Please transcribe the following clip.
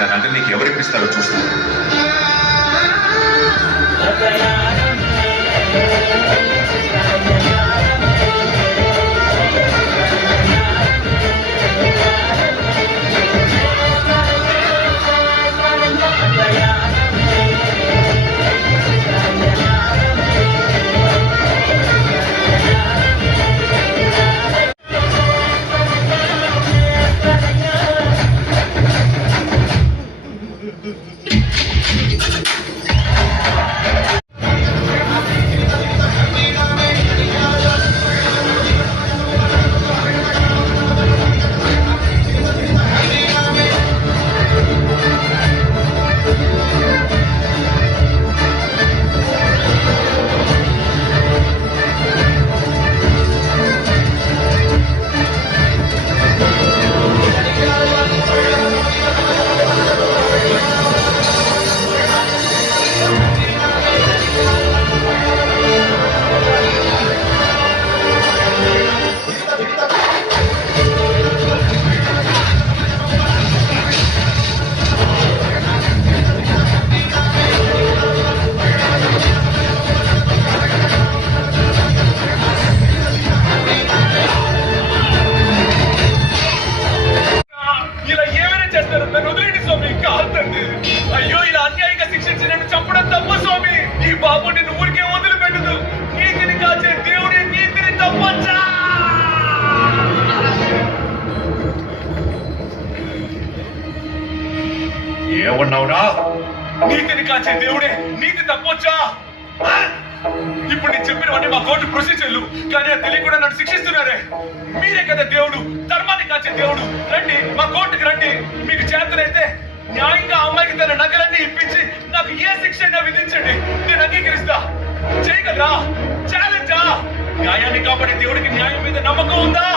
ఇక నగలు నీకు ఎవరిప్పిస్తారో చూస్తాను. అయ్యో, ఇలా అన్యాయంగా శిక్షించి నన్ను చంపడం తప్పు స్వామి. ఈ బాబు నిన్ను ఊరికే వదిలిపెట్టదు. నీతిని కాచే దేవుడే నీతిని తప్పొచ్చా? ఏమన్నావురా? నీతిని కాచే దేవుడే నీతి తప్పొచ్చా? ఇప్పుడు నేను చెప్పినవన్నీ మా కోర్టు ప్రొసీజర్లు, కానీ అది తెలియకుండా నన్ను శిక్షిస్తున్నారే. మీరే కదా దేవుడు, ధర్మాన్ని కాచే దేవుడు. రండి, మా కోర్టుకి రండి. మీకు చేతనైతే న్యాయంగా అమ్మాయికి తన నగలన్నీ ఇప్పించి నాకు ఏ శిక్ష అయినా విధించండి. నేను అంగీకరిస్తా. చేయగలరా? ఛాలెంజా? న్యాయాన్ని కాపాడే దేవుడికి న్యాయం మీద నమ్మకం ఉందా?